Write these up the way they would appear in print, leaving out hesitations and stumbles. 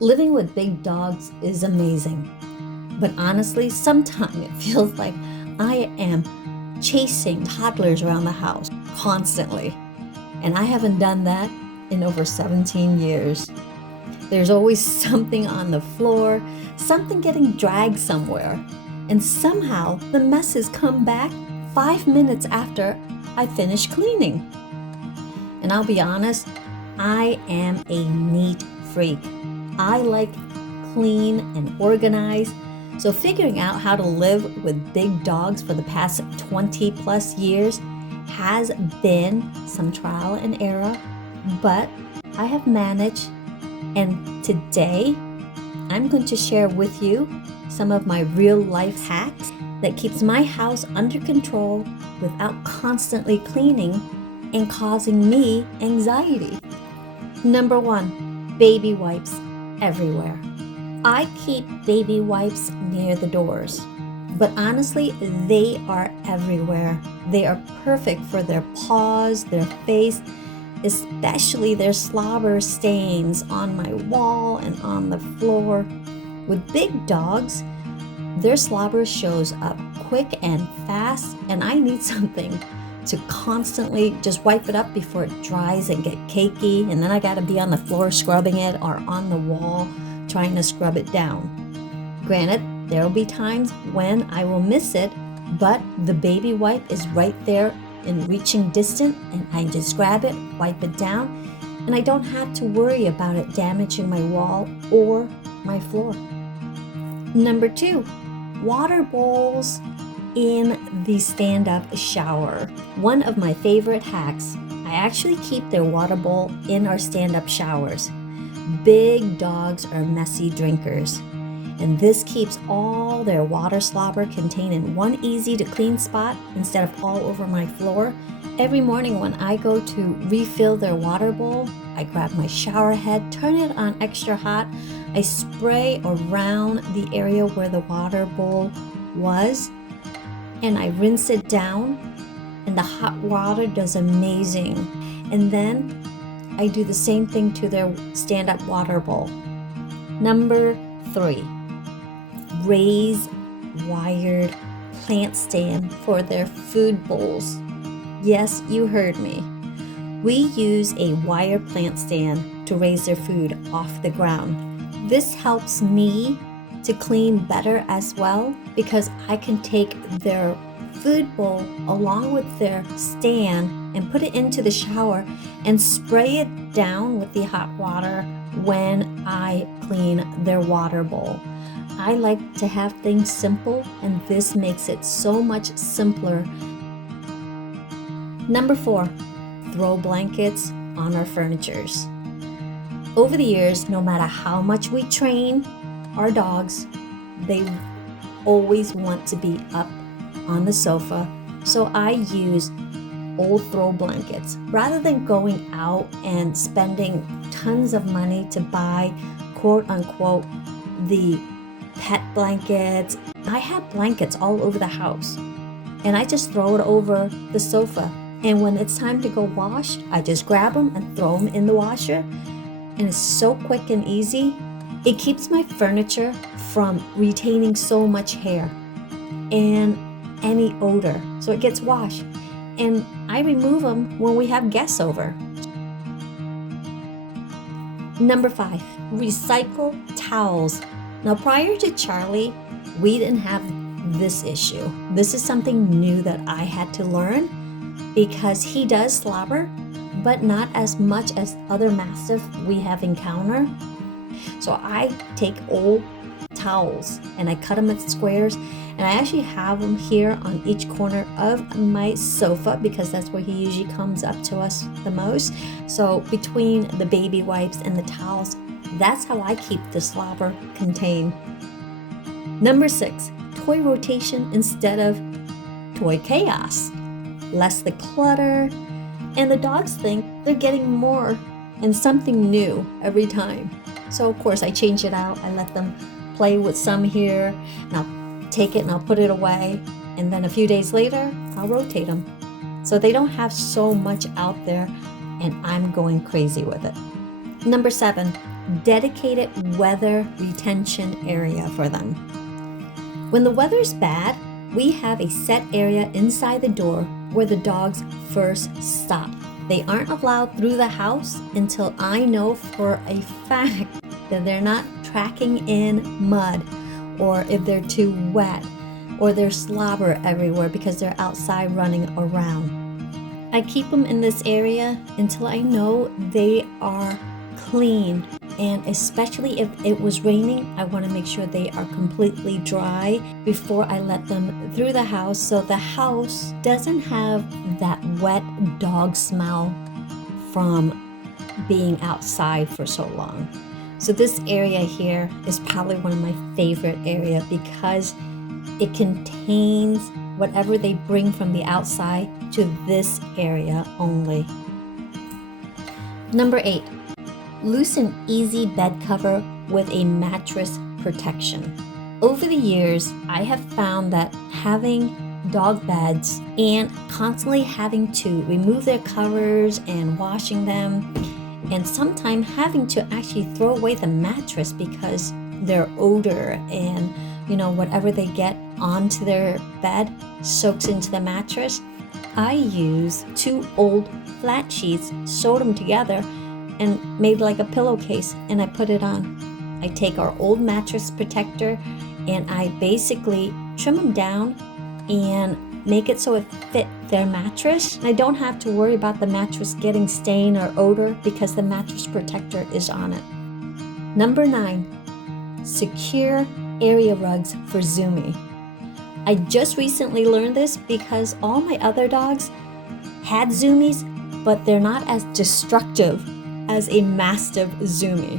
Living with big dogs is amazing, but honestly, sometimes it feels like I am chasing toddlers around the house constantly, and I haven't done that in over 17 years. There's always something on the floor, something getting dragged somewhere, and somehow the messes come back 5 minutes after I finish cleaning. And I'll be honest, I am a neat freak. I like clean and organized. So figuring out how to live with big dogs for the past 20 plus years has been some trial and error, but I have managed. And today I'm going to share with you some of my real life hacks that keeps my house under control without constantly cleaning and causing me anxiety. Number one, baby wipes everywhere. I keep baby wipes near the doors, but honestly, they are everywhere. They are perfect for their paws, their face, especially their slobber stains on my wall and on the floor. With big dogs, their slobber shows up quick and fast, and I need something to constantly just wipe it up before it dries and get cakey, and then I gotta be on the floor scrubbing it or on the wall trying to scrub it down. Granted, there will be times when I will miss it, but the baby wipe is right there in reaching distance, and I just grab it, wipe it down, and I don't have to worry about it damaging my wall or my floor. Number two, water bowls in the stand-up shower. One of my favorite hacks. I actually keep their water bowl in our stand-up showers. Big dogs are messy drinkers, and this keeps all their water slobber contained in one easy to clean spot instead of all over my floor. Every morning when I go to refill their water bowl, I grab my shower head, turn it on extra hot, I spray around the area where the water bowl was, and I rinse it down, and the hot water does amazing. And then I do the same thing to their stand-up water bowl. Number three, raised wired plant stand for their food bowls. Yes, you heard me. We use a wire plant stand to raise their food off the ground. This helps me to clean better as well because I can take their food bowl along with their stand and put it into the shower and spray it down with the hot water when I clean their water bowl. I like to have things simple, and this makes it so much simpler. Number four, throw blankets on our furnitures. Over the years, no matter how much we train our dogs, they always want to be up on the sofa, so I use old throw blankets. Rather than going out and spending tons of money to buy quote unquote the pet blankets, I have blankets all over the house, and I just throw it over the sofa, and when it's time to go wash, I just grab them and throw them in the washer, and it's so quick and easy. It keeps my furniture from retaining so much hair and any odor, so it gets washed, and I remove them when we have guests over. Number five, recycle towels. Now, prior to Charlie, we didn't have this issue. This is something new that I had to learn because he does slobber, but not as much as other mastiffs we have encountered. So I take old towels and I cut them at squares, and I actually have them here on each corner of my sofa because that's where he usually comes up to us the most. So between the baby wipes and the towels, that's how I keep the slobber contained. Number six, toy rotation instead of toy chaos. Less the clutter, and the dogs think they're getting more and something new every time. So of course I change it out. I let them play with some here, and I'll take it and I'll put it away, and then a few days later I'll rotate them so they don't have so much out there and I'm going crazy with it. Number seven, dedicated weather retention area for them. When the weather's bad, we have a set area inside the door where the dogs first stop. They aren't allowed through the house until I know for a fact that they're not tracking in mud, or if they're too wet, or there's slobber everywhere because they're outside running around. I keep them in this area until I know they are clean, and especially if it was raining, I want to make sure they are completely dry before I let them through the house, so the house doesn't have that wet dog smell from being outside for so long. So this area here is probably one of my favorite area because it contains whatever they bring from the outside to this area only. Number 8, loose and easy bed cover with a mattress protection. Over the years, I have found that having dog beds and constantly having to remove their covers and washing them, and sometimes having to actually throw away the mattress because their odor and whatever they get onto their bed soaks into the mattress. I use 2 old flat sheets, sewed them together, and made like a pillowcase, and I put it on. I take our old mattress protector and I basically trim them down and make it so it fit their mattress. I don't have to worry about the mattress getting stain or odor because the mattress protector is on it. Number 9, secure area rugs for zoomie. I just recently learned this because all my other dogs had zoomies, but they're not as destructive as a mastiff zoomie.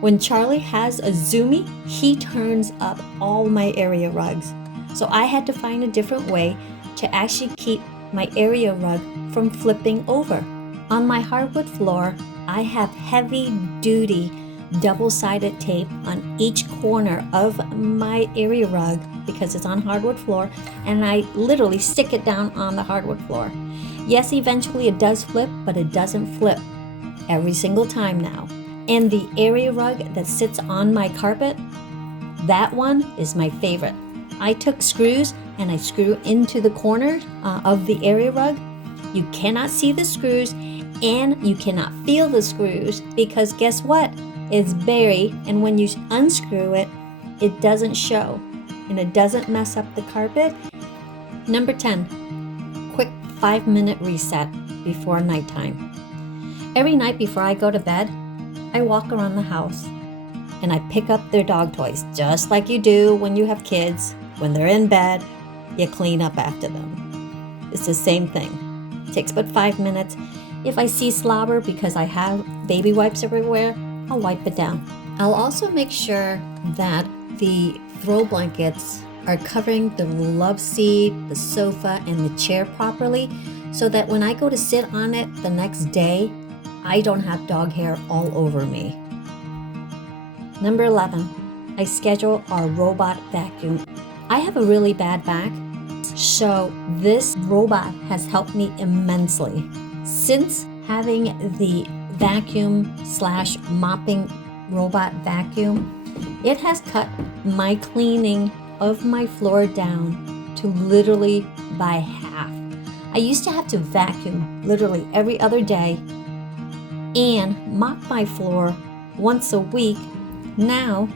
When Charlie has a zoomie, he turns up all my area rugs. So I had to find a different way to actually keep my area rug from flipping over. On my hardwood floor, I have heavy-duty double-sided tape on each corner of my area rug because it's on hardwood floor, and I literally stick it down on the hardwood floor. Yes, eventually it does flip, but it doesn't flip every single time now. And the area rug that sits on my carpet, that one is my favorite. I took screws and I screw into the corner of the area rug. You cannot see the screws and you cannot feel the screws because guess what? It's buried, and when you unscrew it, it doesn't show and it doesn't mess up the carpet. Number 10, quick 5-minute reset before nighttime. Every night before I go to bed, I walk around the house and I pick up their dog toys, just like you do when you have kids. When they're in bed, you clean up after them. It's the same thing. It takes about 5 minutes. If I see slobber because I have baby wipes everywhere, I'll wipe it down. I'll also make sure that the throw blankets are covering the love seat, the sofa, and the chair properly so that when I go to sit on it the next day, I don't have dog hair all over me. Number 11, I schedule our robot vacuum. I have a really bad back, so this robot has helped me immensely. Since having the vacuum/mopping robot vacuum, it has cut my cleaning of my floor down to literally by half. I used to have to vacuum literally every other day and mop my floor once a week. Now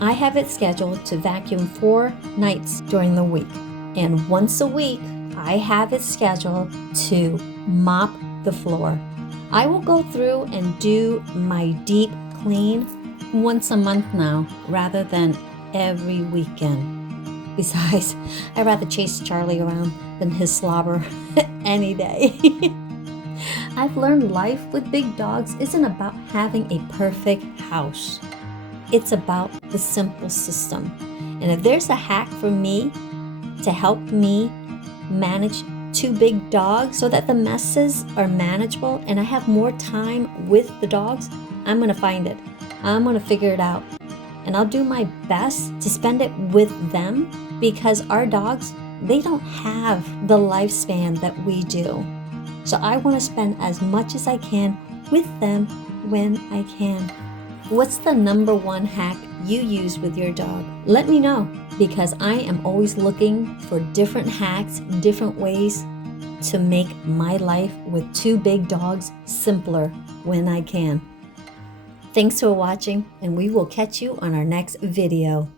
I have it scheduled to vacuum 4 nights during the week, and once a week I have it scheduled to mop the floor. I will go through and do my deep clean once a month now rather than every weekend. Besides, I'd rather chase Charlie around than his slobber any day. I've learned life with big dogs isn't about having a perfect house. It's about the simple system. And if there's a hack for me to help me manage 2 big dogs so that the messes are manageable and I have more time with the dogs, I'm going to find it. I'm going to figure it out. And I'll do my best to spend it with them because our dogs, they don't have the lifespan that we do. So I want to spend as much as I can with them when I can. What's the number one hack you use with your dog? Let me know, because I am always looking for different hacks, different ways to make my life with 2 big dogs simpler when I can. Thanks for watching, and we will catch you on our next video.